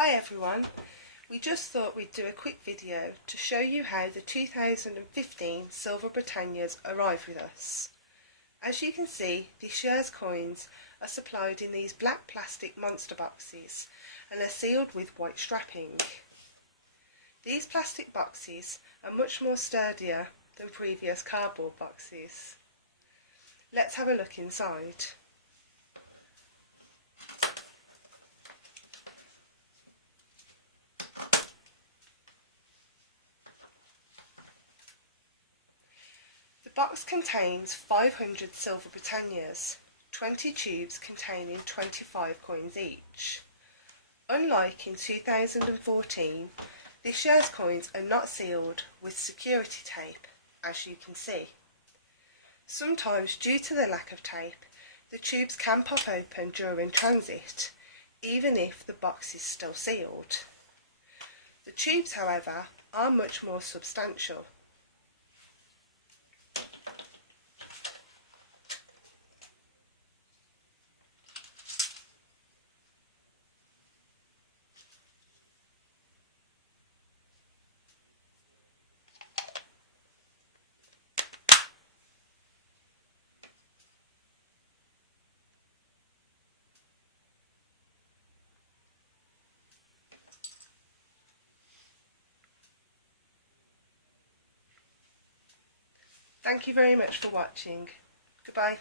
Hi everyone, we just thought we'd do a quick video to show you how the 2015 Silver Britannias arrived with us. As you can see, these shares coins are supplied in these black plastic monster boxes and are sealed with white strapping. These plastic boxes are much more sturdier than previous cardboard boxes. Let's have a look inside. The box contains 500 Silver Britannias, 20 tubes containing 25 coins each. Unlike in 2014, the shares coins are not sealed with security tape, as you can see. Sometimes, due to the lack of tape, the tubes can pop open during transit, even if the box is still sealed. The tubes, however, are much more substantial. Thank you very much for watching. Goodbye.